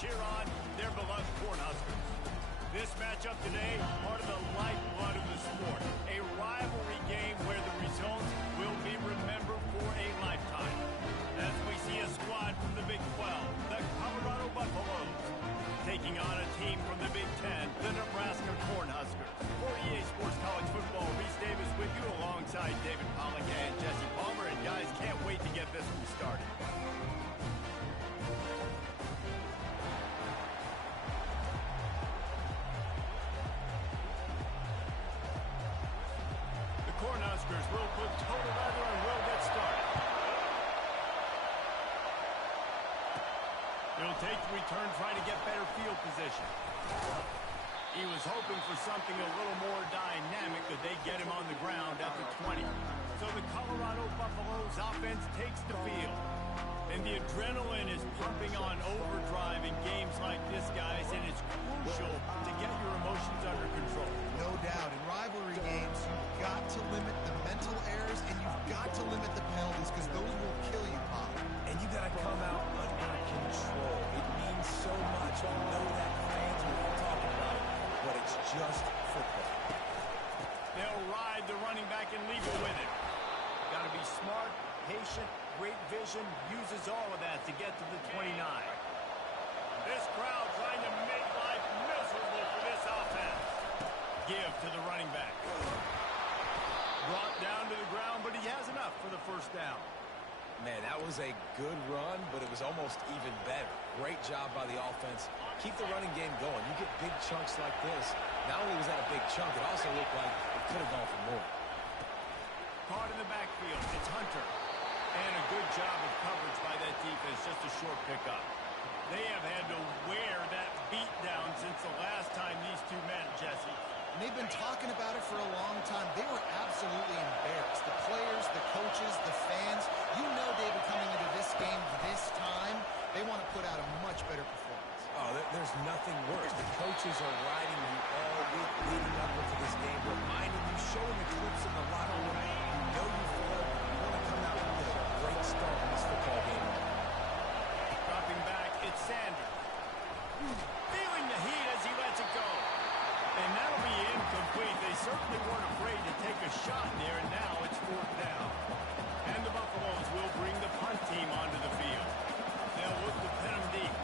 cheer on their beloved Cornhuskers. This matchup today, part of the lifeblood of the sport. A rivalry game where the results will be remembered for a lifetime. As we see a squad from the Big 12, the Colorado Buffaloes, taking on a team from the Big 10, the Nebraska Cornhuskers. For EA Sports College Football, Reese Davis with you alongside David Pollack and Jesse Palmer. And guys, can't wait to get this one started. Cornhuskers will put total leather and will get started. It'll take the return trying to get better field position. He was hoping for something a little more dynamic, but they get him on the ground at the 20. So the Colorado Buffaloes offense takes the field. And the adrenaline is pumping on overdrive in games like this, guys, and it's crucial to get your emotions under control. No doubt. In rivalry games, you've got to limit the mental errors and you've got to limit the penalties because those will kill you, Pop. And you got to come out under control. It means so much. I know that fans will be talking about it, but it's just football. They'll ride the running back and leave it with him. Got to be smart, patient, great vision, uses all of that to get to the 29. This crowd trying to make life miserable for this offense. Give to the running back. Brought down to the ground, but he has enough for the first down. Man, that was a good run, but it was almost even better. Great job by the offense. Keep the running game going. You get big chunks like this. Not only was that a big chunk, it also looked like it could have gone for more. Caught in the backfield. It's Hunter. And a good job of coverage by that defense. Just a short pickup. They have had to wear that beat down since the last time these two met, Jesse. And they've been talking about it for a long time. They were absolutely embarrassed. The players, the coaches, the fans. You know, David, coming into this game this time, they want to put out a much better performance. Oh, there's nothing worse. The coaches are riding you all week leading up into this game, reminding you, showing the clips in the locker room. You know you failed. You want to come out with a great start in this football game. Dropping back, it's Sanders. Feeling the heat as he lets it go. And that'll be incomplete. They certainly weren't afraid to take a shot there, and now it's fourth down. And the Buffaloes will bring the punt team onto the field. They'll look to pin them deep.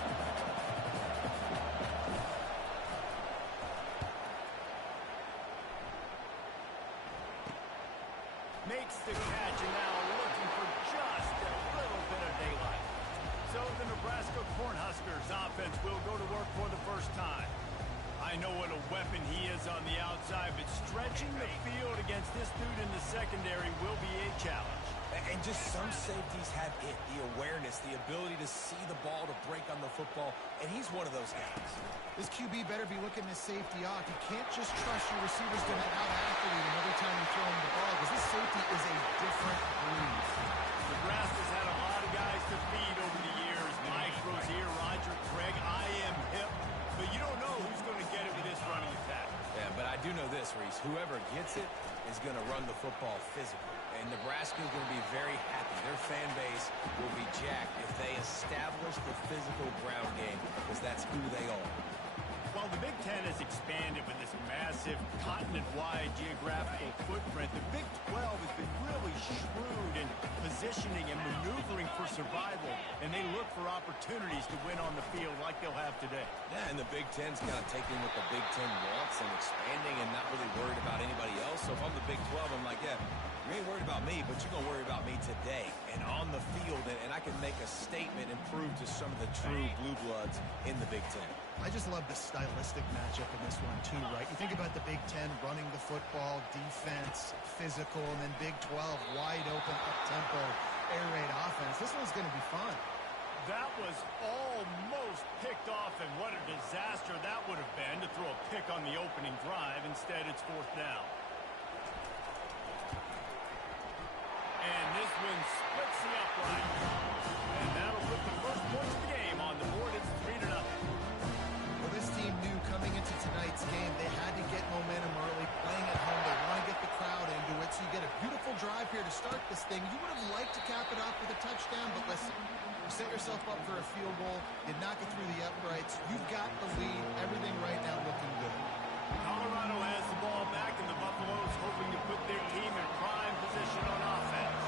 Makes the catch, and now looking for just a little bit of daylight. So the Nebraska Cornhuskers offense will go to work for the first time. I know what a weapon he is on the outside, but stretching the field against this dude in the secondary will be a challenge. And just some safeties have it, the awareness, the ability to see the ball to break on the football, and he's one of those guys. This QB better be looking this safety off. You can't just trust your receiver's going to out-athlete him every time you throw him the ball, because this safety is a different breed. Nebraska's had a lot of guys to feed over the years. Mike Rozier, Roger Craig, I am hip. But you don't know who's going to get it with this running attack. Yeah, but I do know this, Reese. Whoever gets it is going to run the football physically. And Nebraska is going to be very happy. Their fan base will be jacked if they establish the physical ground game, because that's who they are. While the Big Ten has expanded with this massive continent-wide geographical footprint, the Big 12 has been really shrewd in positioning and maneuvering for survival, and they look for opportunities to win on the field like they'll have today. Yeah, and the Big Ten's kind of taking what the Big Ten wants and expanding and not really worried about anybody else. So if I'm the Big 12, I'm like, yeah, you ain't worried about me, but you're going to worry about me today and on the field, and I can make a statement and prove to some of the true blue bloods in the Big Ten. I just love the stylistic matchup in this one, too, right? You think about the Big Ten running the football, defense, physical, and then Big 12, wide open, up-tempo, air raid offense. This one's going to be fun. That was almost picked off, and what a disaster that would have been to throw a pick on the opening drive. Instead, it's fourth down. And this one splits the upright. And that'll put the first points of the game on the board. It's 3-0. Well, this team knew coming into tonight's game they had to get momentum early, playing at home. They want to get the crowd into it, so you get a beautiful drive here to start this thing. You would have liked to cap it off with a touchdown, but listen, you set yourself up for a field goal. You knock it through the uprights. You've got the lead. Everything right now looking good. Colorado has the ball back, and the Buffaloes hoping to put their team in prime position on offense.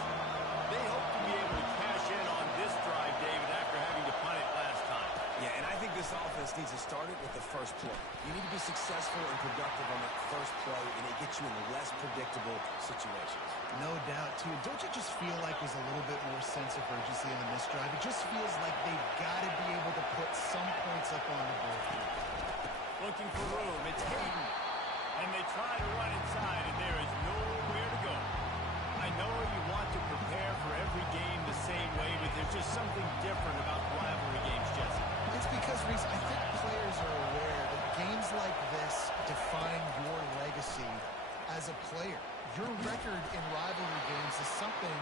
They hope to be able to cash in on this drive, David, after having to punt it last time. Yeah, and I think this offense needs to start it with the first play. You need to be successful and productive on that first play, and it gets you in less predictable situations. No doubt, too. Don't you just feel like there's a little bit more sense of urgency on this drive? It just feels like they've got to be able to put some points up on the board here. Looking for room. It's Hayden. And they try to run inside, and there is nowhere to go. I know you want to prepare for every game the same way, but there's just something different about rivalry games, Jesse. It's because, Reese, I think players are aware that games like this define your legacy as a player. Your record in rivalry games is something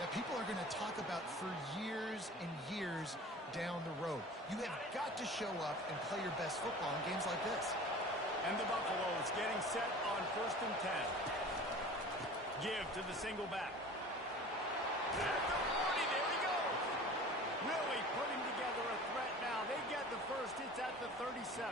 that people are going to talk about for years and years down the road. You have got to show up and play your best football in games like this. And the Buffaloes getting set on 1st and 10. Give to the single back. At the 40, there he goes. Really putting together a threat now. They get the first. It's at the 37.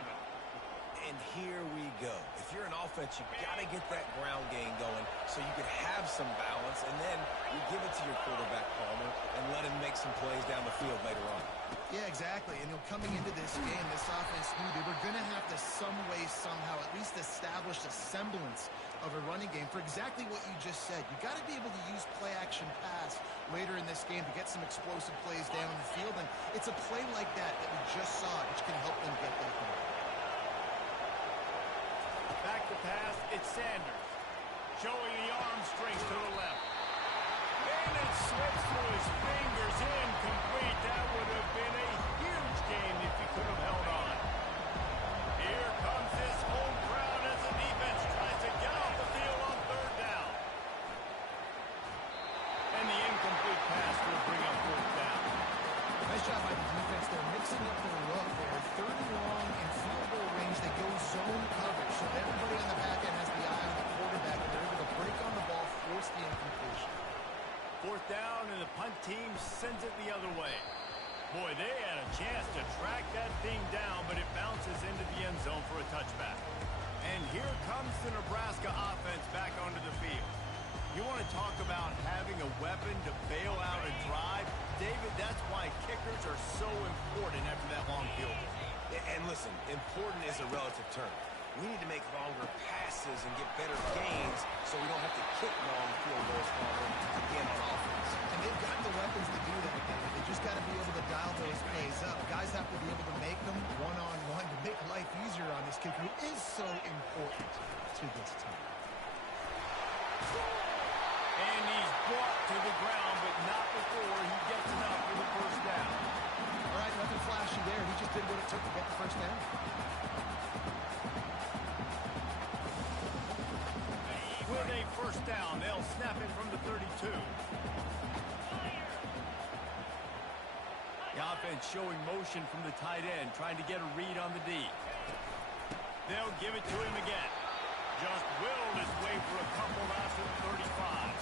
And here we go. If you're an offense, you got to get that ground game going so you can have some balance, and then you give it to your quarterback, Palmer, and let him make some plays down the field later on. Yeah, exactly. And coming into this game, this offense knew they were going to have to some way, somehow, at least establish a semblance of a running game for exactly what you just said. You got to be able to use play-action pass later in this game to get some explosive plays down the field, and it's a play like that we just saw, which can help them get that going. Back to pass, it's Sanders. Showing the arm strength to the left. And it slips through his fingers, incomplete. That would have been a huge game if he could have held on. Here comes this home crowd as the defense tries to get off the field on 3rd down. And the incomplete pass will bring up 4th down. Nice job by the defense. They're mixing up their look there. 3rd and long in field goal range. They go zone coverage. So everybody on the back end has the eye on the quarterback, and they're able to break on the ball, force the incompletion. 4th down, and the punt team sends it the other way. Boy, they had a chance to track that thing down, but it bounces into the end zone for a touchback. And here comes the Nebraska offense back onto the field. You want to talk about having a weapon to bail out a drive? David, that's why kickers are so important after that long field goal. And listen, important is a relative term. We need to make longer passes and get better gains so we don't have to kick long field goals again on offense. And they've got the weapons to do that, David. They just got to be able to dial those plays up. Guys have to be able to make them one-on-one to make life easier on this kicker, who is so important to this team. And he's brought to the ground, but not before he gets enough for the 1st down. All right, nothing flashy there. He just did what it took to get the 1st down. With a 1st down, they'll snap it from the 32. The offense showing motion from the tight end, trying to get a read on the D. They'll give it to him again. Just willed his way for a couple out to the 35.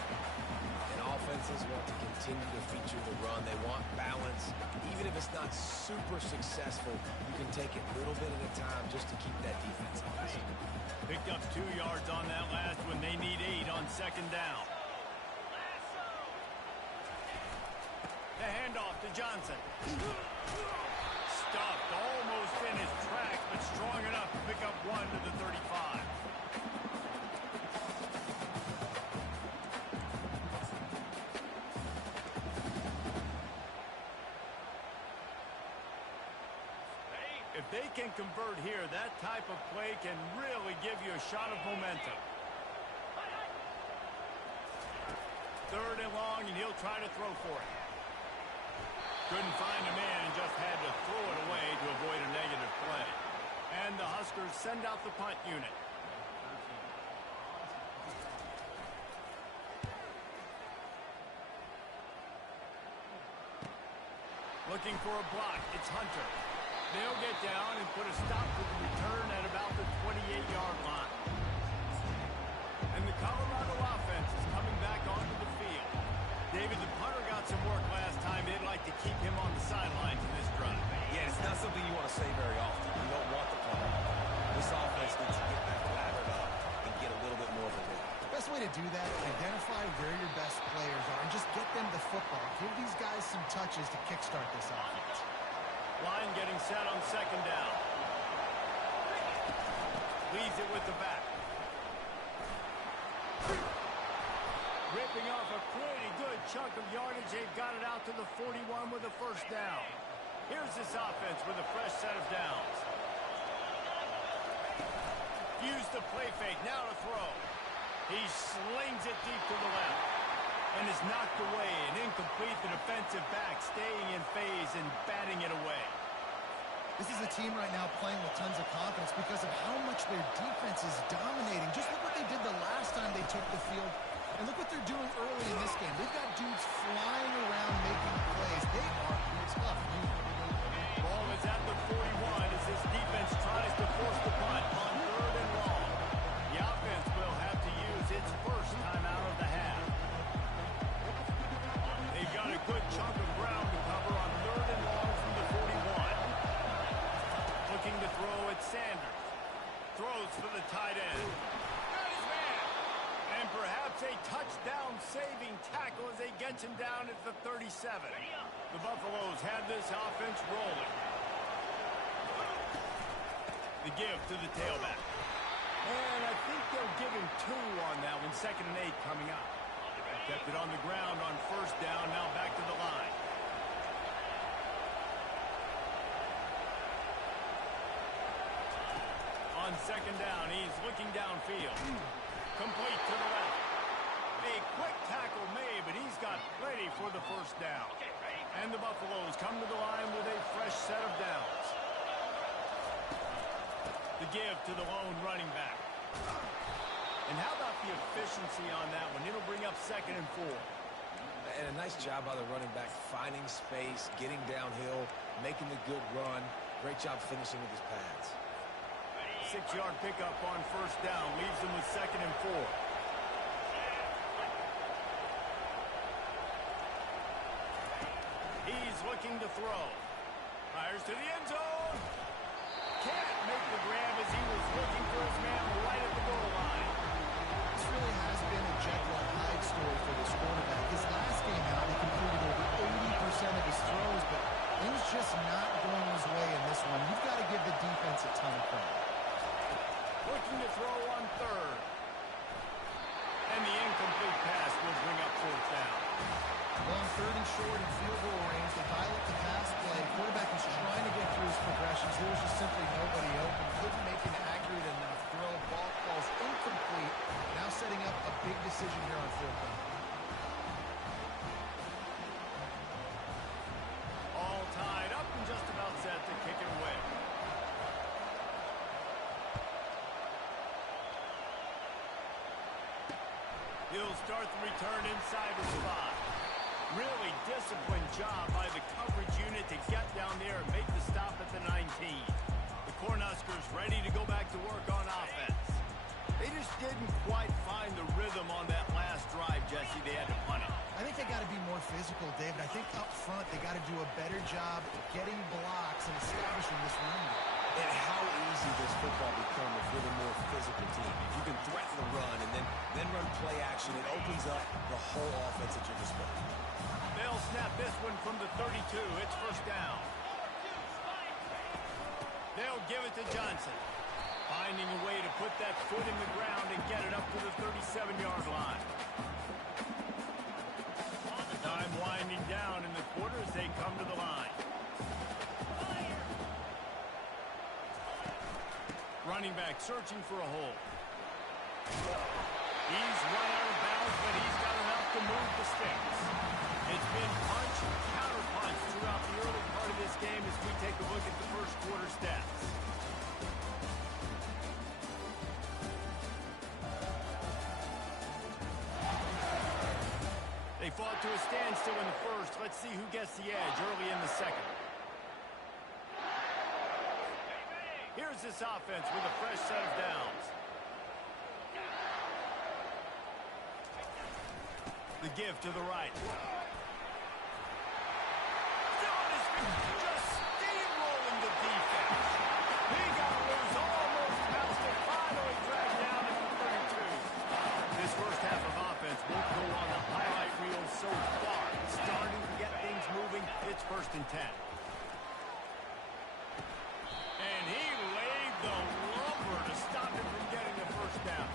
And offenses want to continue to feature the run. They want balance. Even if it's not super successful, you can take it little bit at a time just to keep that defense honest. Picked up 2 yards on that last one. They need 8 on 2nd down. The handoff to Johnson. Stuffed almost in his tracks, but strong enough to pick up 1 to the 35. If they can convert here, that type of play can really give you a shot of momentum. 3rd and long, and he'll try to throw for it. Couldn't find a man and just had to throw it away to avoid a negative play. And the Huskers send out the punt unit. Looking for a block. It's Hunter. They'll get down and put a stop to the return at about the 28-yard line. And the Colorado offense is coming back onto the want to say very often. You don't want the punt. This offense needs to get back lathered up and get a little bit more of a rhythm. Best way to do that, identify where your best players are and just get them the football. Give these guys some touches to kickstart this offense. Line getting set on second down. Leads it with the back. Ripping off a pretty good chunk of yardage. They've got it out to the 41 with a first down. Here's this offense with a fresh set of downs. Use the play fake. Now to throw. He slings it deep to the left and is knocked away and incomplete. The defensive back staying in phase and batting it away. This is a team right now playing with tons of confidence because of how much their defense is dominating. Just look what they did the last time they took the field. And look what they're doing early in this game. They've got dudes flying around making plays. They are tough. Ball is at the 41 as this defense tries to force the punt on 3rd and long. The offense will have to use its first time out of the half. They've got a good chunk of ground to cover on 3rd and long from the 41. Looking to throw at Sanders. Throws for the tight end. And perhaps a touchdown-saving tackle as they get him down at the 37. The Buffaloes have this offense rolling. The give to the tailback. And I think they'll give him 2 on that one. 2nd and 8 coming up. Kept it on the ground on first down. Now back to the line. On second down, he's looking downfield. Complete to the left. A quick tackle made, but he's got plenty for the first down. And the Buffaloes come to the line with a fresh set of downs. The give to the lone running back. And how about the efficiency on that one? It'll bring up 2nd and 4. And a nice job by the running back, finding space, getting downhill, making the good run. Great job finishing with his pads. 6-yard pickup on first down. Leaves them with 2nd and 4. He's looking to throw. Fires to the end zone. Can't make the grab as he was looking for his man right at the goal line. This really has been a Jekyll and Hyde story for this quarterback. His last game out, he completed over 80% of his throws, but things just not going his way in this one. You've got to give the defense a ton of credit. Looking to throw on 3rd. And the incomplete pass will bring up 4th down. Well, on 3rd and short in field goal range, they dial up the pass play. Quarterback was trying to get through his progressions. There was just simply nobody open. Couldn't make an accurate enough throw. Ball falls incomplete. Now setting up a big decision here on 4th down. All tied up and just about set to kick it away. He'll start the return inside the spot. Really disciplined job by the coverage unit to get down there and make the stop at the 19. The Cornhuskers ready to go back to work on offense. They just didn't quite find the rhythm on that last drive, Jesse. They had to punt it. I think they got to be more physical, David. I think up front they got to do a better job getting blocks and establishing this run game. And how easy does football become if you're the more physical team? If you can threaten the run and then run play action, it opens up the whole offense at your disposal. They'll snap this one from the 32. It's first down. They'll give it to Johnson. Finding a way to put that foot in the ground and get it up to the 37-yard line. Time winding down in the quarter as they come to the line. Running back searching for a hole. He's run out of bounds, but he's got enough to move the sticks. It's been punch, counter punch throughout the early part of this game as we take a look at the first quarter stats. They fought to a standstill in the first. Let's see who gets the edge early in the second. Here's this offense with a fresh set of downs. The give to the right. Still on his feet, just steamrolling the defense. and 10. And he laid the lumber to stop him from getting the first down.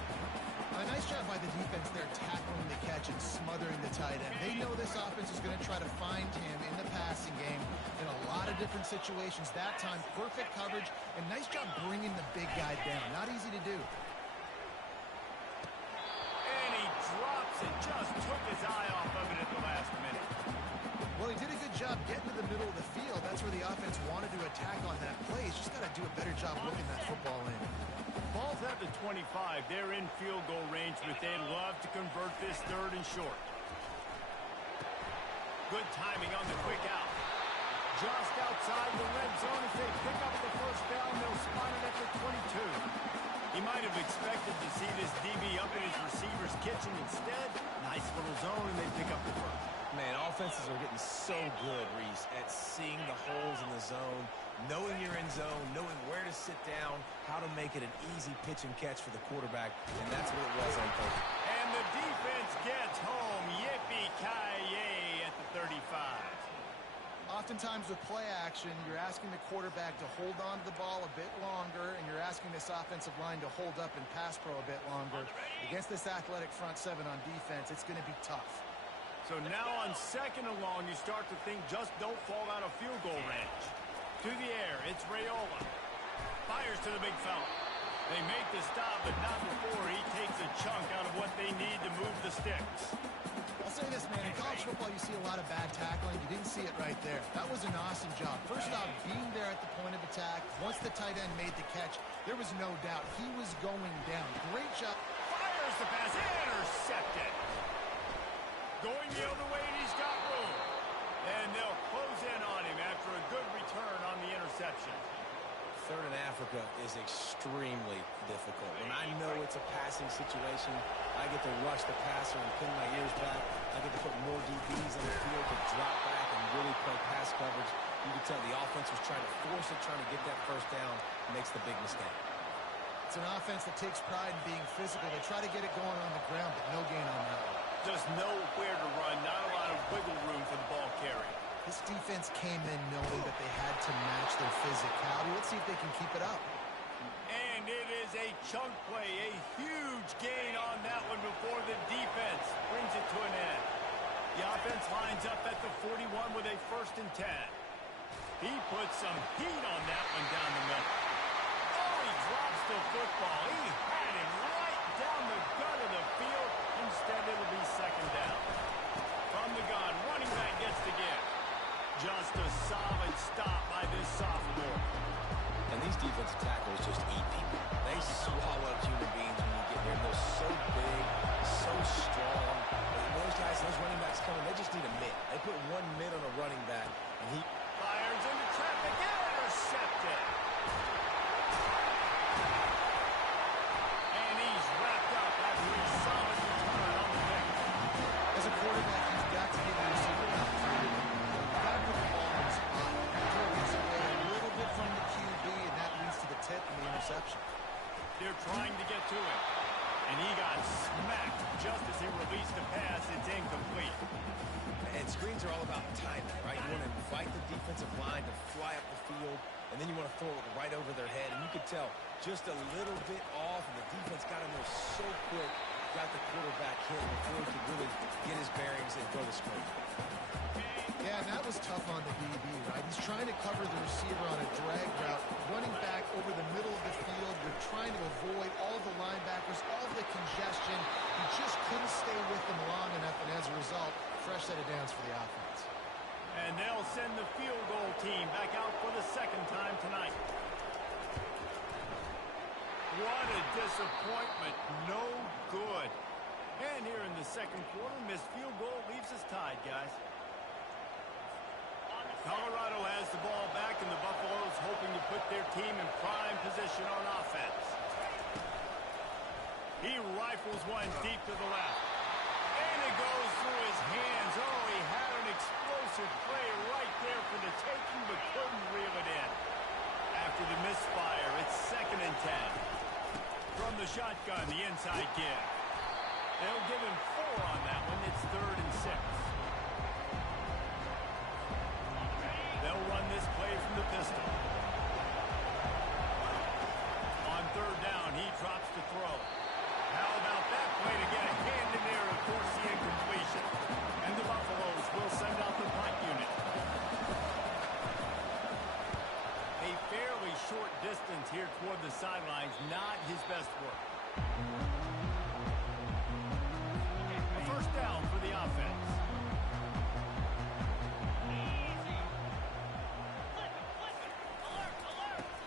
A nice job by the defense there, tackling the catch and smothering the tight end. They know this offense is going to try to find him in the passing game in a lot of different situations. That time, perfect coverage, and nice job bringing the big guy down. Not easy to do. And he drops it, just took his eye off of it at the last minute. Well, he did a good job getting to the middle of the field. That's where the offense wanted to attack on that play. He's just got to do a better job looking that football in. Ball's at the 25. They're in field goal range, but they'd love to convert this 3rd and short. Good timing on the quick out. Just outside the red zone as they pick up the first down. They'll spot it at the 22. He might have expected to see this DB up in his receiver's kitchen. Instead, nice little zone, and they pick up the first. Man, offenses are getting so good, Reese, at seeing the holes in the zone, knowing you're in zone, knowing where to sit down, how to make it an easy pitch and catch for the quarterback, and that's what it was on third. And the defense gets home. Yippee-ki-yay at the 35. Oftentimes with play action, you're asking the quarterback to hold on to the ball a bit longer, and you're asking this offensive line to hold up and pass pro a bit longer. Against this athletic front seven on defense, it's going to be tough. So now on 2nd and long, you start to think just don't fall out of field goal range. To the air, it's Raiola. Fires to the big fella. They make the stop, but not before he takes a chunk out of what they need to move the sticks. I'll say this, man. In college football, you see a lot of bad tackling. You didn't see it right there. That was an awesome job. First off, being there at the point of attack. Once the tight end made the catch, there was no doubt he was going down. Great job. Fires the pass. Intercepted. Going the other way, and he's got room. And they'll close in on him after a good return on the interception. 3rd and Africa is extremely difficult. When I know it's a passing situation, I get to rush the passer and pin my ears back. I get to put more DBs on the field to drop back and really play pass coverage. You can tell the offense was trying to force it, trying to get that first down, makes the big mistake. It's an offense that takes pride in being physical. They try to get it going on the ground, but no gain on that one. Just nowhere to run, not a lot of wiggle room for the ball carrier. This defense came in knowing that they had to match their physicality. Let's see if they can keep it up. And it is a chunk play, a huge gain on that one before the defense brings it to an end. The offense lines up at the 41 with a 1st and 10. He puts some heat on that one down the middle. Oh, he drops the football. He had him right down the gut of the field. Instead, it'll be 2nd down. From the gun, running back gets the give. Just a solid stop by this sophomore. And these defensive tackles just eat people. They swallow human beings when you get there. They're so big, so strong. And those guys, those running backs coming, they just need a mitt. They put 1 mitt on a running back, and he Fires into traffic, intercepted. And he's wrapped up after a solid return on the pick. As a quarterback, you've got to give your receiver an opportunity. You've got to put the ball in the spot. Throw gets away a little bit from the QB, and that leads to the tip and the interception. They're trying to get to him. And he got smacked just as he released the pass. It's incomplete. And screens are all about timing, right? You want to invite the defensive line to fly up the field, and then you want to throw it right over their head. And you could tell just a little bit off, and the defense got in there so quick, got the quarterback hit before he could really get his bearings and throw the screen. Yeah, and that was tough on the DB, right? He's trying to cover the receiver on a drag route, running back over the middle of the field. You're trying to avoid all the linebackers, all the congestion. He just couldn't stay with them long enough, and as a result, fresh set of downs for the offense. And they'll send the field goal team back out for the 2nd time tonight. What a disappointment. No good. And here in the 2nd quarter, missed field goal leaves us tied, guys. Colorado has the ball back, and the Buffaloes hoping to put their team in prime position on offense. He rifles one deep to the left. And it goes through his hands. Oh, he had an explosive play right there for the taking, but couldn't reel it in. After the misfire, it's 2nd and 10. From the shotgun, the inside give. They'll give him 4 on that one. It's 3rd and 6. system. On third down, he drops the throw. How about that play to get a hand in there and force the incompletion? And the Buffaloes will send out the punt unit. A fairly short distance here toward the sidelines, not his best work. A first down for the offense.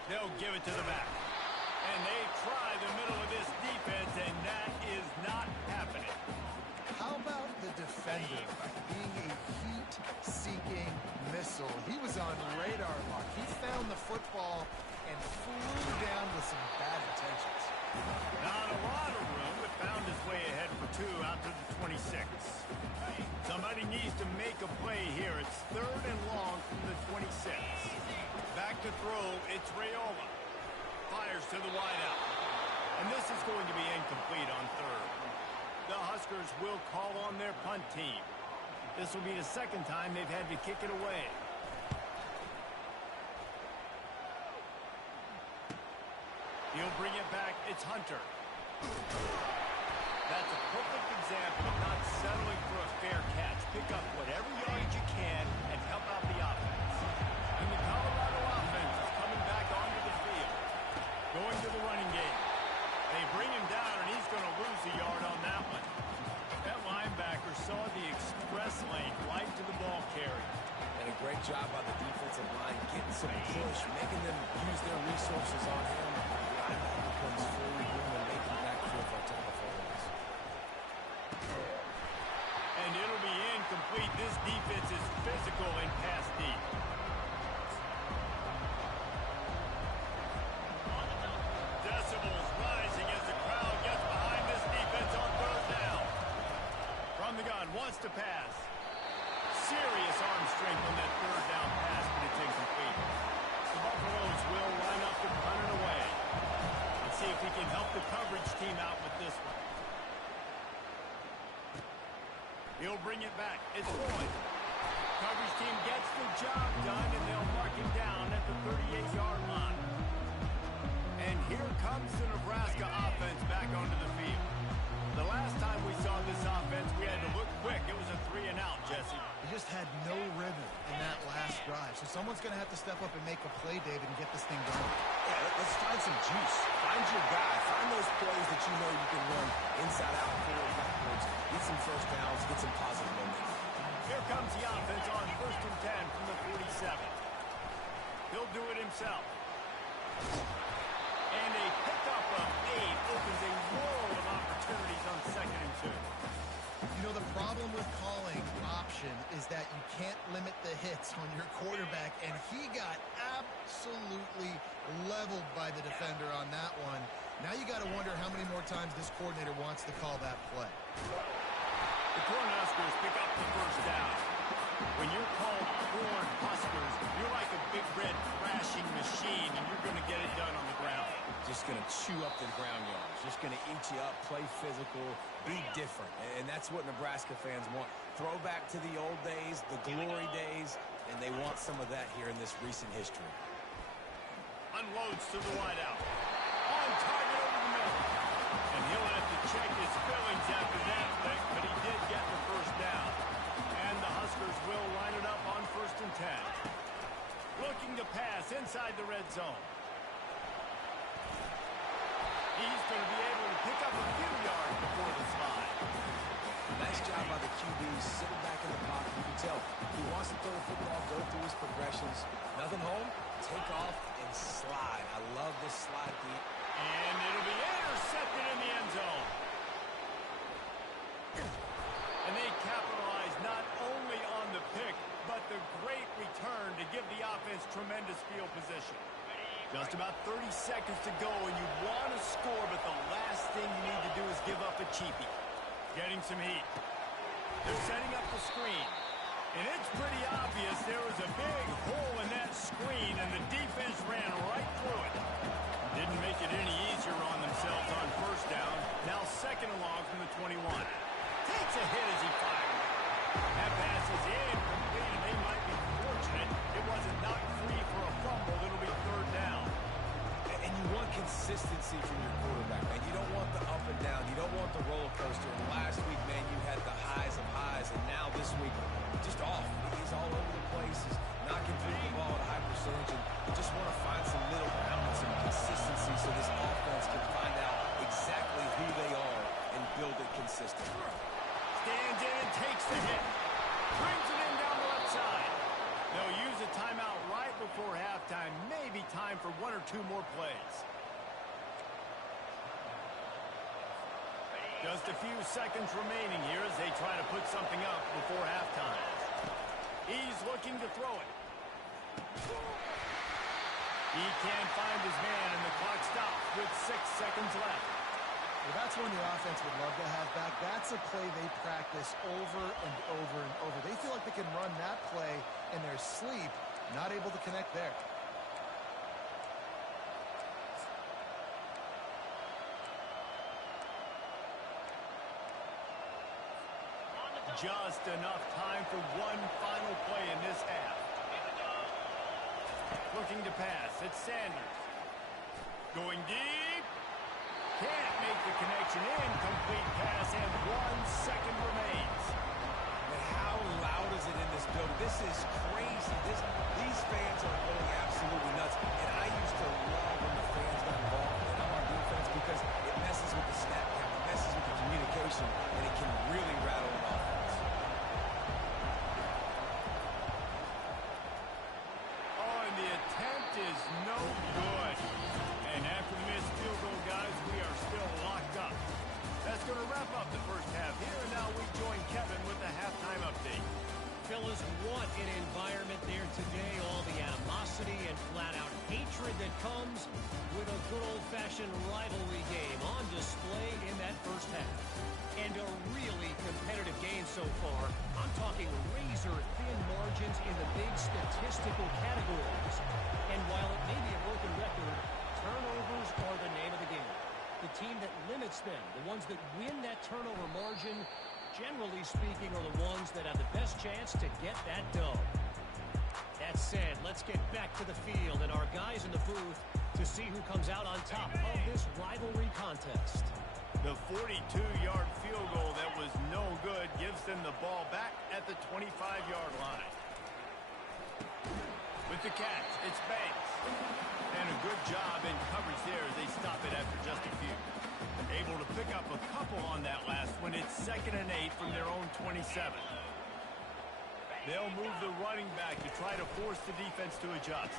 They'll give it to the back. And they try the middle of this defense, and that is not happening. How about the defender being a heat-seeking missile? He was on radar lock. He found the football and flew down with some bad intentions. Not a lot of room, but found his way ahead for two out to the 26. Somebody needs to make a play here. It's third and long from the 26. Back to throw, it's Raiola. Fires to the wideout. And this is going to be incomplete on third. The Huskers will call on their punt team. This will be the second time they've had to kick it away. He'll bring it back. It's Hunter. That's a perfect example of not settling for a fair catch. Pick up whatever yardage you can and help out the offense. And the Colorado offense is coming back onto the field. Going to the running game. They bring him down, and he's going to lose a yard on that one. That linebacker saw the express lane right to the ball carrier. And a great job by the defensive line, getting some push, making them use their resources on him. The linebacker comes fully room and making the backfield for a tackle for a loss. And it'll be incomplete. This defense is physical and pass deep. Decibels rising as the crowd gets behind this defense on third down. From the gun, wants to pass. Serious arm strength on that third down pass, but it's incomplete. The Buffaloes will line up to punt it away. Let's see if he can help the coverage team out with this one. He'll bring it back. It's Boyd. Coverage team gets the job done, and they'll mark him down at the 38-yard line. And here comes the Nebraska offense back onto the field. The last time we saw this offense, we had to look quick. It was a 3-and-out, Jesse. He just had no rhythm in that last drive. So someone's going to have to step up and make a play, David, and get this thing going. Yeah, let's find some juice. Find your guy. Find those plays that you know you can run inside out, forward, backwards. Get some first downs. Get some positive momentum. Here comes the offense on 1st and 10 from the 47. He'll do it himself. And a pickup of 8 opens a world of opportunities on 2nd and 2. You know, the problem with calling option is that you can't limit the hits on your quarterback, and he got absolutely leveled by the defender on that one. Now you got to wonder how many more times this coordinator wants to call that play. The Cornhuskers pick up the first down. When you're called Cornhuskers, you're like a big red thrashing machine, and you're going to get it done on the ground. Just going to chew up the ground yards. Just going to eat you up, play physical, be different. And that's what Nebraska fans want. Throwback to the old days, the glory days, and they want some of that here in this recent history. Unloads to the wideout. On target over the middle. And he'll have to check his feelings after that play, but he did get the first down. And the Huskers will line it up on 1st and 10. Looking to pass inside the red zone. He's going to be able to pick up a few yards before the slide. Nice job by the QB, sitting back in the pocket. You can tell he wants to throw the football, go through his progressions. Nothing home, take off and slide. I love this slide. And it'll be intercepted in the end zone. And they capitalize not only on the pick, but the great return to give the offense tremendous field position. Just about 30 seconds to go, and you want to score, but the last thing you need to do is give up a cheapie. Getting some heat. They're setting up the screen. And it's pretty obvious there was a big hole in that screen, and the defense ran right through it. Didn't make it any easier on themselves on first down. Now 2nd and long from the 21. Takes a hit as he fired. That pass is incomplete, and they might be fortunate it wasn't knocked free for a fumble. Stands in and takes the hit. Brings it in down the left side. They'll use a timeout right before halftime. Maybe time for one or two more plays. Just a few seconds remaining here as they try to put something up before halftime. He's looking to throw it. He can't find his man, and the clock stops with 6 seconds left. Well, that's one the offense would love to have back. That's a play they practice over and over and over. They feel like they can run that play in their sleep, not able to connect there. Just enough time for one final play in this half. Looking to pass. It's Sanders. Going deep. Can't make the connection. Incomplete pass, and 1 second remains. And how loud is it in this building? This is crazy. These fans are going absolutely nuts. And I used to love when the fans got involved in our defense because it messes with the snap count. It messes with the communication, and it can really rattle an offense. Is no good. And after the missed field goal, guys, we are still locked up. That's going to wrap up the first half here, and now we join Kevin with the halftime update. Fellas, what an environment there today. All the animosity and flat-out hatred that comes with a good old-fashioned rivalry game on display in that first half. And a really competitive game so far. I'm talking razor-thin margins in the big statistical categories. And while it may be a broken record, turnovers are the name of the game. The team that limits them, the ones that win that turnover margin, generally speaking, are the ones that have the best chance to get that dub. That said, let's get back to the field and our guys in the booth to see who comes out on top of this rivalry contest. The 42-yard field goal that was no good gives them the ball back at the 25-yard line. With the catch, it's Banks. And a good job in coverage there as they stop it after just a few. Able to pick up a couple on that last one. It's 2nd and 8 from their own 27. They'll move the running back to try to force the defense to adjust.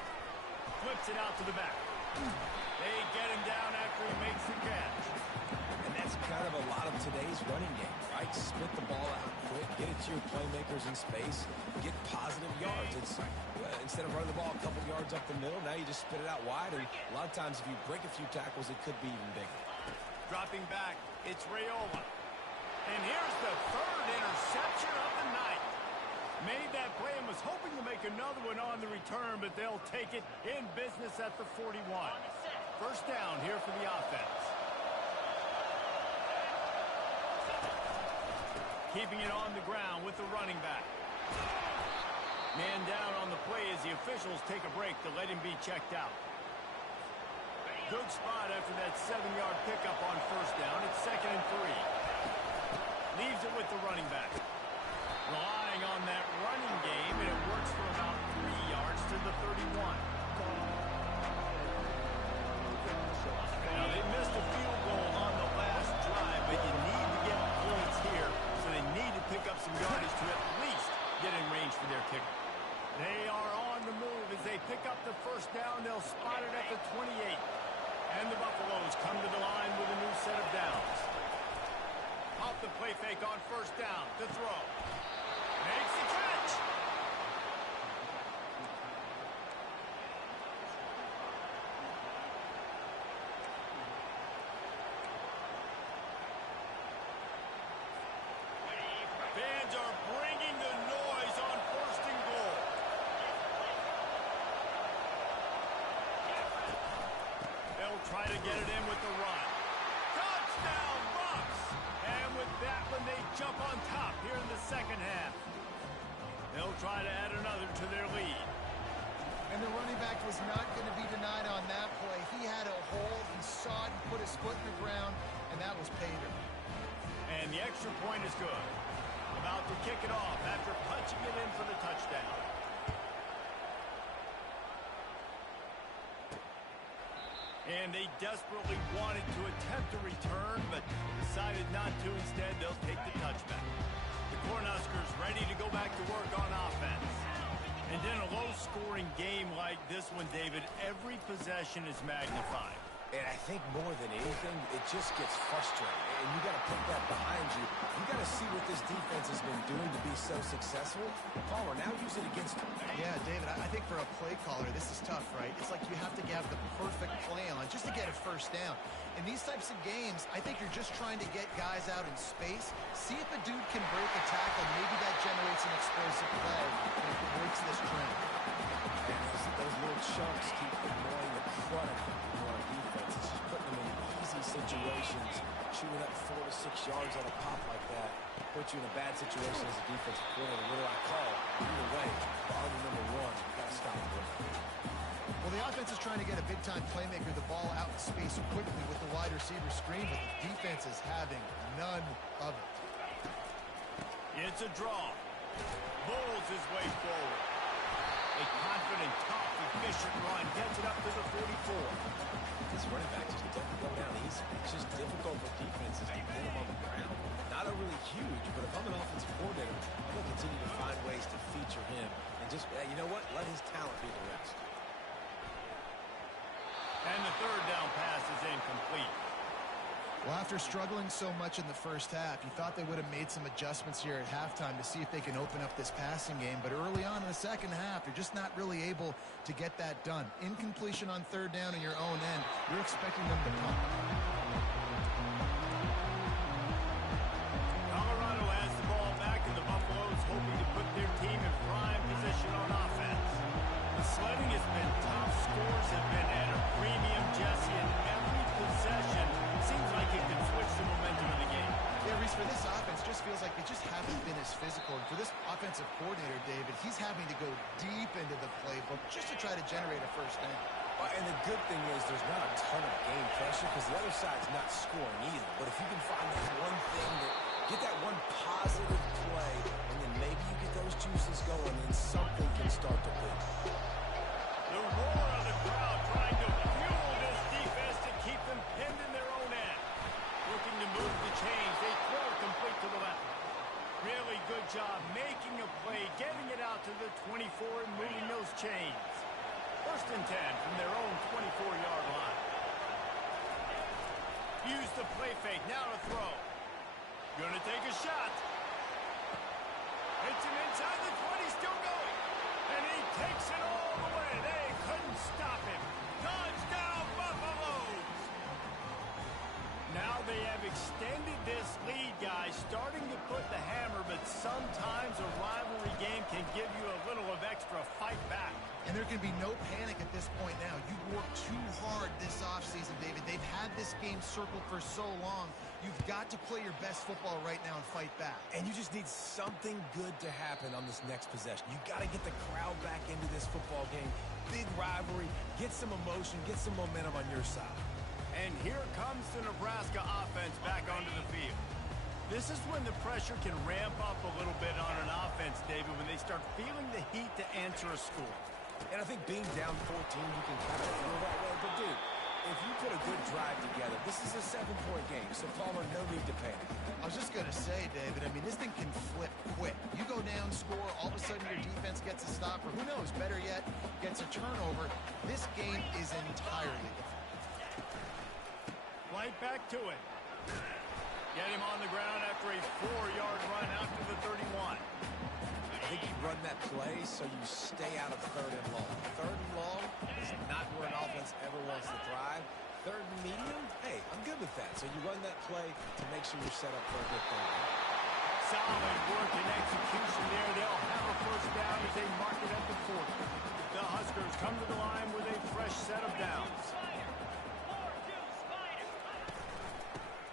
Flips it out to the back. They get him down after he makes the catch. And that's kind of a lot of today's running game, right? Split the ball out quick, get it to your playmakers in space, get positive yards. It's instead of running the ball a couple yards up the middle, now you just spit it out wide, and a lot of times if you break a few tackles, it could be even bigger. Dropping back, it's Raiola. And here's the 3rd interception of the night. Made that play and was hoping to make another one on the return, but they'll take it in business at the 41. First down here for the offense. Keeping it on the ground with the running back. Man down on the play as the officials take a break to let him be checked out. Good spot after that 7-yard pickup on first down. It's 2nd and 3. Leaves it with the running back. Relying on that running game, and it works for about 3 yards to the 31. Now, they missed a field goal on the last drive, but you need to get points here, so they need to pick up some yardage to at least get in range for their kicker. They are on the move as they pick up the first down. They'll spot it at the 28. And the Buffaloes come to the line with a new set of downs. Off the play fake on first down to throw. Makes the catch. Fans are bringing the noise on 1st and goal. They'll try to get it in with the run. Touchdown, Bucs! And with that one, they jump on top here in the second half. They'll try to add another to their lead. And the running back was not going to be denied on that play. He had a hole, he saw it, he put his foot in the ground, and that was pay dirt. And the extra point is good. About to kick it off after punching it in for the touchdown. And they desperately wanted to attempt a return, but decided not to. Instead, they'll take the touchback. high-scoring game like this one, David, every possession is magnified. And I think more than anything, it just gets frustrating. And you got to put that behind you. You got to see what this defense has been doing to be so successful. Palmer, now use it against them. Yeah, David, I think for a play caller, this is tough, right? It's like you have to have the perfect play on just to get a first down. In these types of games, I think you're just trying to get guys out in space, see if a dude can break a tackle. Maybe that generates an explosive play, and it breaks this trend. And those little chunks keep annoying the crud on defense. It's just putting them in easy situations, shooting up 4 to 6 yards at a pop like that. Put you in a bad situation as a defensive coordinator. What do I call? Either way, priority number one, you got to stop the run. Well, the offense is trying to get a big-time playmaker the ball out in space quickly with the wide receiver screen, but the defense is having none of it. It's a draw. Bowls his way forward. A confident, tough, efficient run gets it up to the 44. This running back just doesn't go down easy. It's just difficult for defenses to get him on the ground. Not a really huge, but if I'm an offensive coordinator, I'm going to continue to find ways to feature him and just, you know what, let his talent be the rest. And the third down pass is incomplete. Well, after struggling so much in the first half, you thought they would have made some adjustments here at halftime to see if they can open up this passing game. But early on in the second half, they're just not really able to get that done. Incompletion on third down in your own end, you're expecting them to punt. Colorado has the ball back, and the Buffaloes hoping to put their team in prime position on offense. The sledding has been tough. Scores have been at a premium, Jesse, and every possession seems like it can switch the momentum of the game. Yeah, Reese, for this offense, just feels like they just haven't been as physical. And for this offensive coordinator, David, he's having to go deep into the playbook just to try to generate a first down. And the good thing is there's not a ton of game pressure because the other side's not scoring either. But if you can find that one thing, get that one positive play, and then maybe you get those juices going and something can start to build. The roar of the crowd trying to fuel this defense to keep them pinned in their own end. Looking to move the chains. They throw it complete to the left. Really good job making a play, getting it out to the 24 and moving those chains. First and 10 from their own 24-yard line. Use the play fake. Now to throw. Gonna take a shot. Hits him inside the 20, still going. And he takes it all the way. They couldn't stop him. Touchdown, Buffaloes! Now they have extended this lead, guys, starting to put the hammer, but sometimes a rivalry game can give you a little of extra fight back. And there can be no panic at this point now. You've worked too hard this offseason, David. They've had this game circled for so long. You've got to play your best football right now and fight back. And you just need something good to happen on this next possession. You got to get the crowd back into this football game. Big rivalry. Get some emotion. Get some momentum on your side. And here comes the Nebraska offense back onto the field. This is when the pressure can ramp up a little bit on an offense, David, when they start feeling the heat to answer a score. And I think being down 14, you can kind of feel that way. But, dude, if you put a good drive together, this is a 7-point game. So, Palmer, no need to panic. I was just going to say, David, I mean, this thing can flip quick. You go down, score, all of a sudden your defense gets a stop, or who knows, better yet, gets a turnover. This game is entirely different. Right back to it. Get him on the ground after a 4-yard run out to the 31. I think you run that play so you stay out of third and long. Third and long is not where an offense ever wants to thrive. Third and medium, hey, I'm good with that. So you run that play to make sure you're set up for a good thing. Solid work and execution there. They'll have a first down as they mark it at the 40. The Huskers come to the line with a fresh set of downs.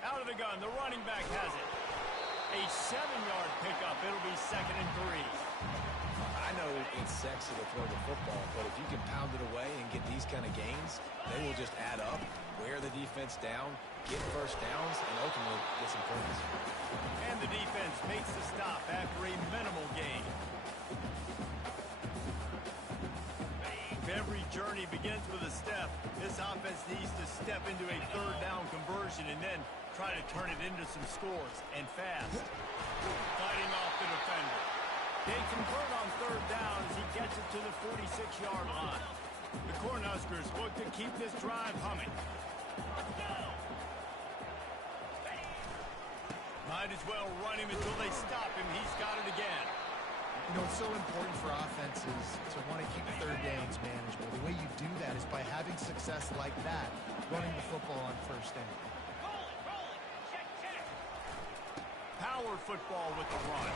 Out of the gun, the running back has it. A 7-yard pickup. It'll be 2nd and 3. I know it's sexy to throw the football, but if you can pound it away and get these kind of gains, they will just add up, wear the defense down, get first downs, and ultimately get some points. And the defense makes the stop after a minimal gain. Every journey begins with a step. This offense needs to step into a third down conversion and then try to turn it into some scores, and fast. Fighting off the defender. They convert on third down as he gets it to the 46-yard line. The Cornhuskers look to keep this drive humming. Might as well run him until they stop him. He's got it again. You know, it's so important for offenses to want to keep third downs manageable. The way you do that is by having success like that, running the football on first down. Power football with the run.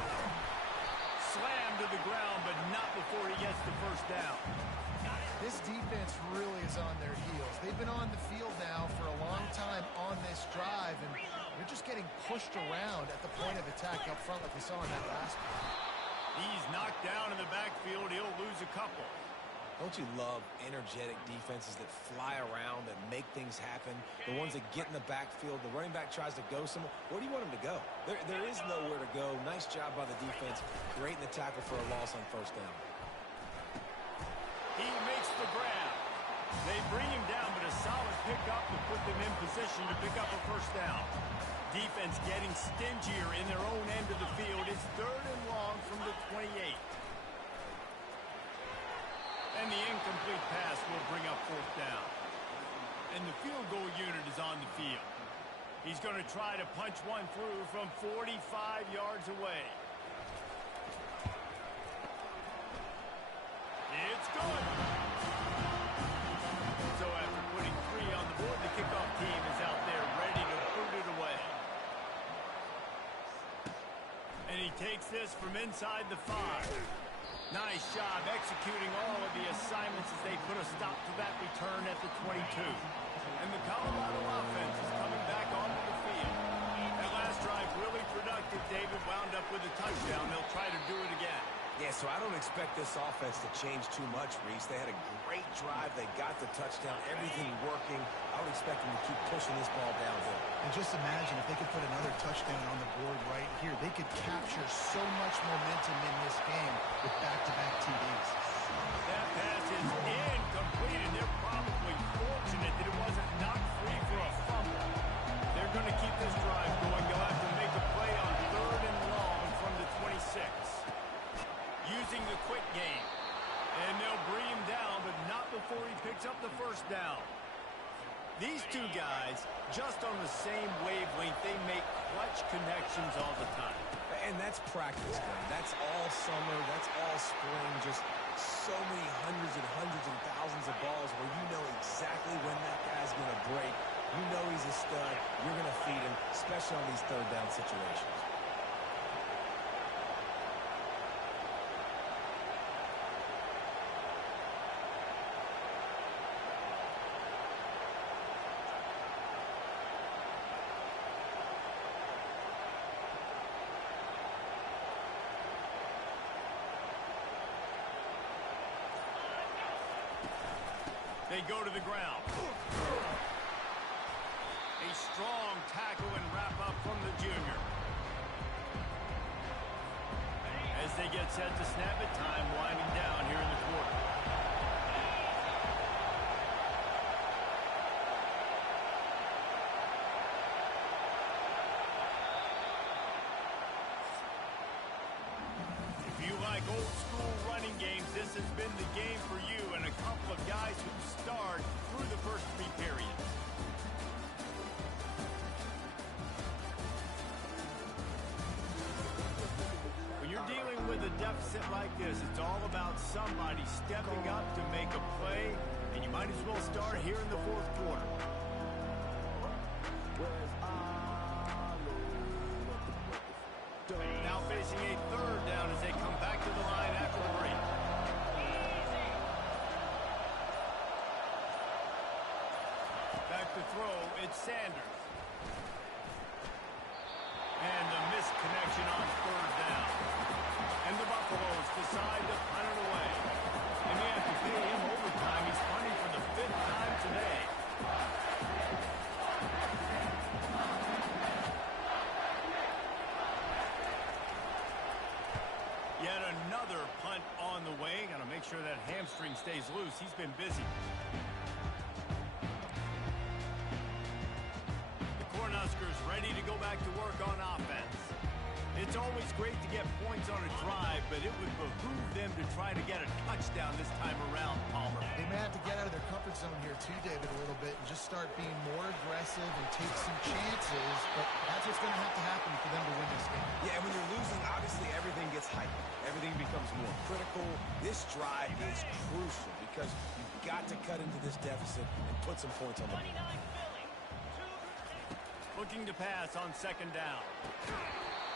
Slammed to the ground, but not before he gets the first down. This defense really is on their heels. They've been on the field now for a long time on this drive, and they're just getting pushed around at the point of attack up front like we saw in that last one. He's knocked down in the backfield. He'll lose a couple. Don't you love energetic defenses that fly around, that make things happen? The ones that get in the backfield, the running back tries to go somewhere. Where do you want him to go? There is nowhere to go. Nice job by the defense. Great in the tackle for a loss on first down. He makes the grab. They bring him down, but a solid pickup to put them in position to pick up a first down. Defense getting stingier in their own end of the field. It's third and long from the 28. And the incomplete pass will bring up fourth down. And the field goal unit is on the field. He's going to try to punch one through from 45 yards away. It's good. So after putting 3 on the board, the kickoff team is out there ready to boot it away. And he takes this from inside the 5. Nice job executing all of the assignments as they put a stop to that return at the 22. And the Colorado offense is coming back onto the field. That last drive really productive. David wound up with a touchdown. They'll try to do it again. Yeah, so I don't expect this offense to change too much, Reese. They had a great drive. They got the touchdown. Everything working. I would expect them to keep pushing this ball downhill. And just imagine if they could put another touchdown on the board right here. They could capture so much momentum in this game with back-to-back TDs. That pass is incomplete, and they're probably fortunate that it wasn't knocked free for a fumble. They're going to keep this drive going. They'll have to make a play on third and long from the 26. Using the quick game. And they'll bring him down, but not before he picks up the first down. These two guys, just on the same wavelength, they make clutch connections all the time. And that's practice, Glenn. That's all summer. That's all spring. Just so many hundreds and thousands of balls where you know exactly when that guy's going to break. You know he's a stud. You're going to feed him, especially on these third down situations. They go to the ground. A strong tackle and wrap up from the junior. As they get set to snap it, time winding down here in the quarter. If you like old school running games, this has been the game for you, and a couple of guys who starred through the first 3 periods. When you're dealing with a deficit like this, it's all about somebody stepping up to make a play, and you might as well start here in the fourth quarter. Now facing a third down as they come back to the line after the break. Back to throw, it's Sanders. And the missed connection on third down. And the Buffaloes decide to punt it away. And they have to pay him overtime. He's punting for the 5th time today. Yet another punt on the way. Got to make sure that hamstring stays loose. He's been busy. The Cornhuskers ready to go back to work on offense. It's It's always great to get points on a drive, but it would behoove them to try to get a touchdown this time around, Palmer. They may have to get out of their comfort zone here too, David, a little bit and just start being more aggressive and take some chances, but that's what's going to have to happen for them to win this game. Yeah, and when you're losing, obviously everything gets hyped. Everything becomes more critical. This drive is crucial because you've got to cut into this deficit and put some points on the board. Looking to pass on second down.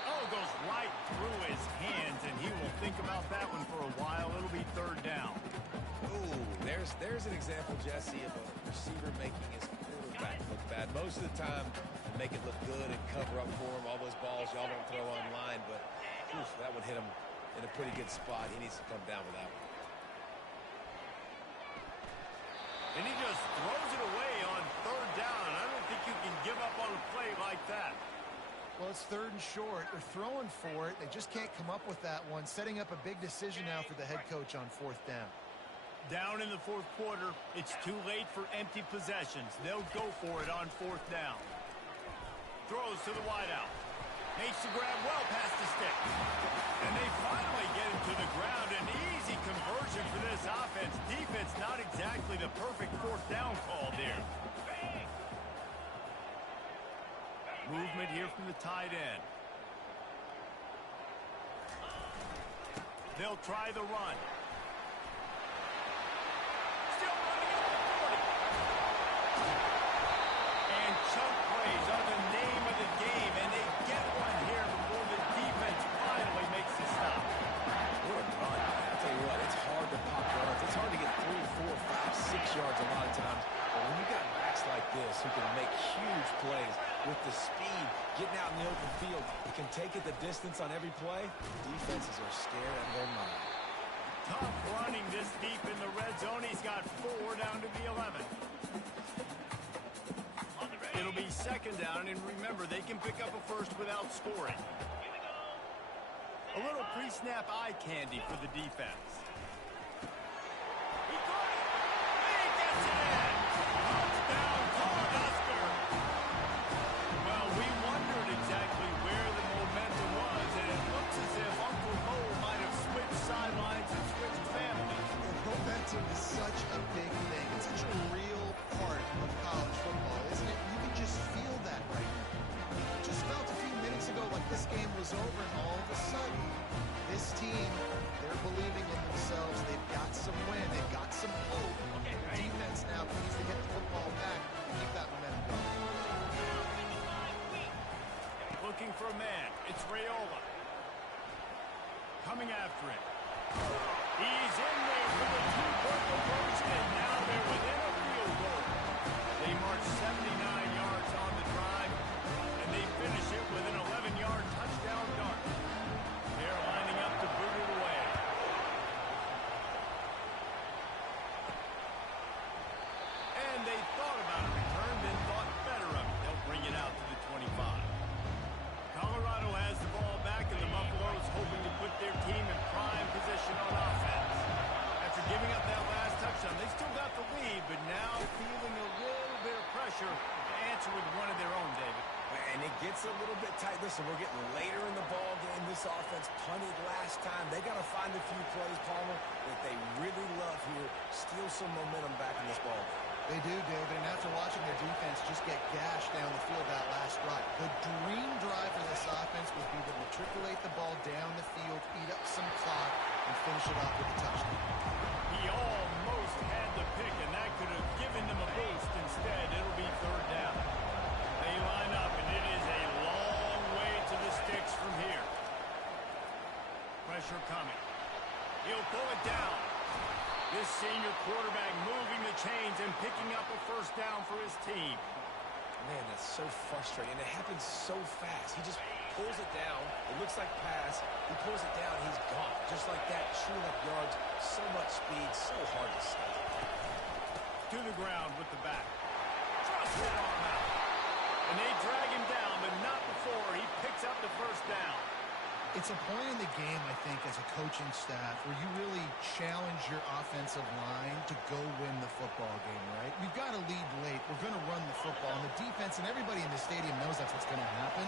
Oh, goes right through his hands, and he will think about that one for a while. It'll be third down. Ooh, there's an example, Jesse, of a receiver making his quarterback look bad. Most of the time, they make it look good and cover up for him. All those balls y'all don't throw online, but oof, that would hit him in a pretty good spot. He needs to come down with that one. And he just throws it away on third down. I don't think you can give up on a play like that. Well, it's third and short. They're throwing for it. They just can't come up with that one. Setting up a big decision now for the head coach on fourth down. Down in the fourth quarter, it's too late for empty possessions. They'll go for it on fourth down. Throws to the wideout. Makes the grab well past the stick. And they finally get him to the ground. An easy conversion for this offense. Defense not exactly the perfect fourth down call there. Movement here from the tight end. They'll try the run. Still running at the 40. And chunk plays are the name of the game, and they get one here before the defense finally makes the stop. What a run. I'll tell you what, it's hard to pop runs. It's hard to get 3, 4, 5, 6 yards a lot of times. But when you got backs like this who can make huge plays with the speed, getting out in the open field, you can take it the distance on every play. Defenses are scared out of their mind. Tough running this deep in the red zone. He's got 4 down to the 11. It'll be second down, and remember, they can pick up a first without scoring. A little pre-snap eye candy for the defense. He got it! He gets it in! Touchdown, Cornhusker! Well, we wondered exactly where the momentum was, and it looks as if Uncle Mo might have switched sidelines and switched families. Momentum is such a big thing. It's such a real part of college football, isn't it? You can just feel that right now. It just felt a few minutes ago like this game was over, and all of a sudden, this team, they're believing in themselves. They've got some wind. They've got some hope. The defense now needs to get the football back and keep that momentum going. Looking for a man. It's Raiola. Coming after it. He's in there for the two-point conversion, and now they're within a field goal. They march 79 yards on the drive, and they finish it with an 11-yard touchdown dart. They're lining up to boot it away. And they thought about a return, then thought better of it. They'll bring it out to the 25. Colorado has the ball back, and the Buffaloes hoping to put their team in prime position on offense. After giving up that last touchdown, they still got the lead, but now feeling a little bit of pressure to answer with one of their own, David. And it gets a little bit tight. Listen, we're getting later in the ball game. This offense punted last time. They got to find a few plays, Palmer, that they really love here. Steal some momentum back in this ball game. They do, David, and after watching their defense just get gashed down the field that last drive, the dream drive for this offense would be to matriculate the ball down the field, eat up some clock, and finish it off with a touchdown. He almost had the pick, and that could have given them a boost. Instead, it'll be third down. They line up, and it is a long way to the sticks from here. Pressure coming. He'll pull it down. This senior quarterback moving the chains and picking up a first down for his team. Man, that's so frustrating. And it happens so fast. He just pulls it down. It looks like pass. He pulls it down. He's gone. Just like that, chewing up yards. So much speed. So hard to stop. To the ground with the back. Trust that arm out. And they drag him down, but not before he picks up the first down. It's a point in the game, I think, as a coaching staff where you really challenge your offensive line to go win the football game, right? We've got to lead late. We're going to run the football. And the defense and everybody in the stadium knows that's what's going to happen.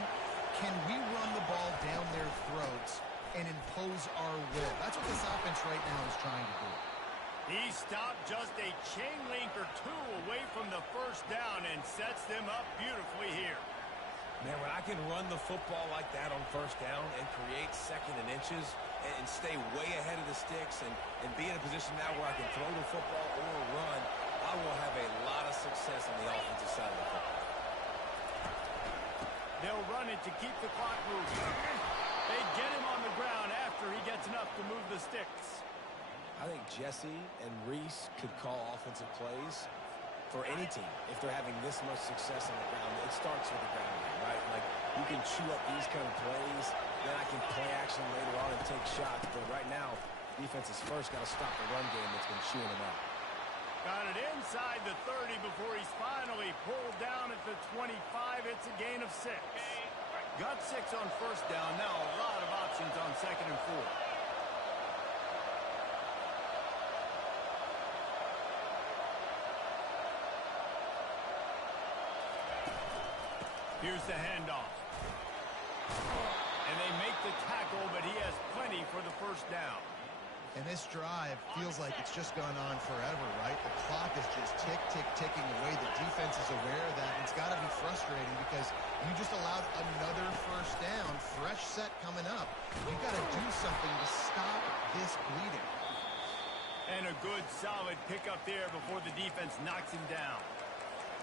can we run the ball down their throats and impose our will? That's what this offense right now is trying to do. He stopped just a chain link or two away from the first down and sets them up beautifully here. Man, when I can run the football like that on first down and create second and inches and stay way ahead of the sticks and be in a position now where I can throw the football or run, I will have a lot of success on the offensive side of the football. They'll run it to keep the clock moving. They get him on the ground after he gets enough to move the sticks. I think Jesse and Reese could call offensive plays for any team if they're having this much success on the ground. It starts with the ground game, right? Like, you can chew up these kind of plays, then I can play action later on and take shots. But right now, defense is first got to stop the run game that's been chewing them up. Got it inside the 30 before he's finally pulled down at the 25. It's a gain of 6. Got 6 on first down. Now a lot of options on second and 4. Here's the handoff. And they make the tackle, but he has plenty for the first down. And this drive feels like it's just gone on forever, right? The clock is just ticking away. The defense is aware of that. It's got to be frustrating because you just allowed another first down, fresh set coming up. You've got to do something to stop this bleeding. And a good, solid pickup there before the defense knocks him down.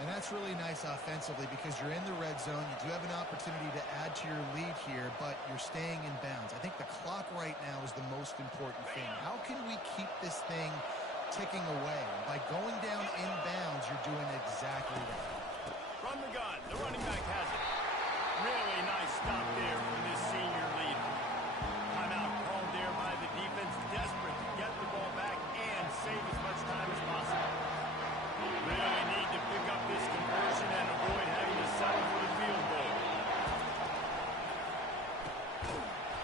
And that's really nice offensively because you're in the red zone. You do have an opportunity to add to your lead here, but you're staying in bounds. I think the clock right now is the most important thing. How can we keep this thing ticking away? By going down in bounds, you're doing exactly that. From the gun, the running back has it. Really nice stop there for this senior leader. Timeout called there by the defense, desperate to get the ball back and save as much time as possible. Really need to pick up this conversion and avoid having to settle for the field goal.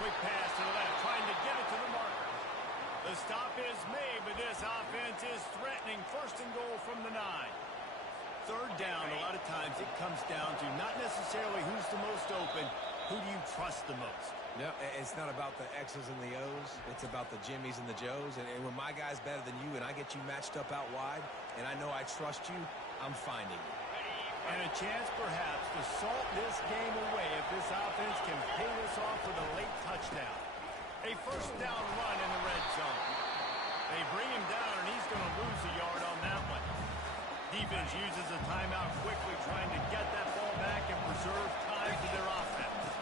Quick pass to the left, trying to get it to the marker. The stop is made, but this offense is threatening. First and goal from the 9. Third down, a lot of times it comes down to not necessarily who's the most open, who do you trust the most? No, it's not about the X's and the O's. It's about the Jimmies and the Joes. And when my guy's better than you and I get you matched up out wide and I know I trust you, I'm finding you. And a chance perhaps to salt this game away if this offense can pay this off with a late touchdown. A first down run in the red zone. They bring him down and he's going to lose a yard on that one. Defense uses a timeout quickly, trying to get that ball back and preserve time to their offense.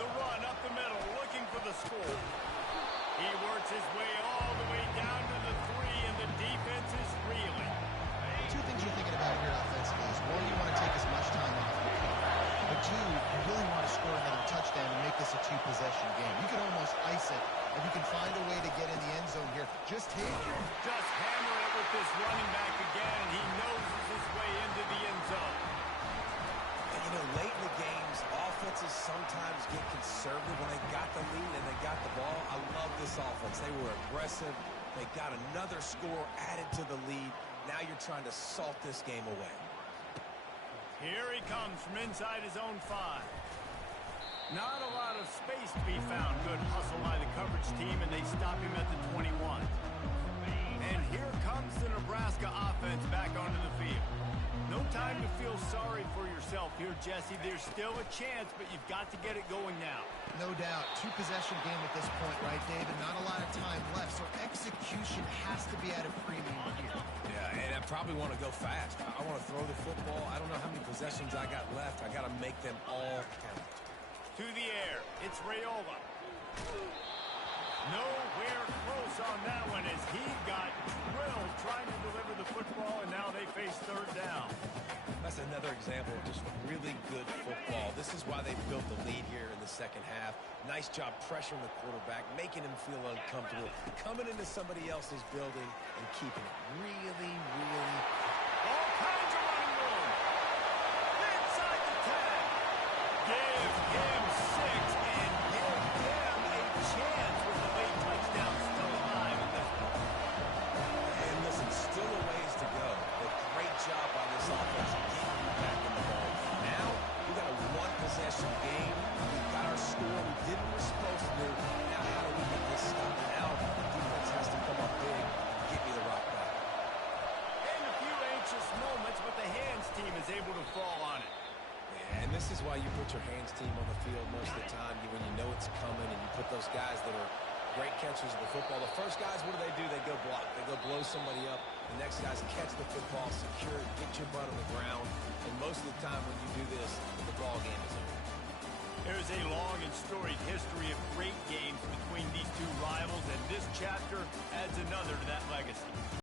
The run up the middle, looking for the score. He works his way all the way down to the 3, and the defense is reeling. Two things you're thinking about here offensively is, one, you want to take as much time off the clock. But two, you really want to score another touchdown and make this a 2-possession game. You can almost ice it if you can find a way to get in the end zone here. Just take it. Just hammer it with this running back again, and he noses his way into the end zone. And, you know, late in the games, offenses sometimes get conservative when they got the lead and they got the ball. I love this offense. They were aggressive. They got another score added to the lead. Now you're trying to salt this game away. Here he comes from inside his own 5. Not a lot of space to be found. Good hustle by the coverage team, and they stop him at the 21. And here comes the Nebraska offense back onto the field. No time to feel sorry for yourself here, Jesse. There's still a chance, but you've got to get it going now. No doubt. 2-possession game at this point, right, David? Not a lot of time left, so execution has to be at a premium here. Yeah, and I probably want to go fast. I want to throw the football. I don't know how many possessions I got left. I got to make them all count. To the air, it's Raiola. Nowhere close on that one as he got drilled trying to deliver the football, and now they face third down. That's another example of just really good football. This is why they built the lead here in the second half. Nice job pressuring the quarterback, making him feel uncomfortable, coming into somebody else's building and keeping it really, really... All kinds of running room. Inside the 10. Give him 6 and give him a chance with the late touchdown still alive in this one. And listen, still a ways to go, but great job by this offense getting you back in the ball. Now, we got a 1-possession game. We This is why you put your hands team on the field most of the time when you know it's coming, and you put those guys that are great catchers of the football. The first guys, what do? They go block. They go blow somebody up. The next guys catch the football, secure it, get your butt on the ground. And most of the time when you do this, the ball game is over. There's a long and storied history of great games between these two rivals, and this chapter adds another to that legacy.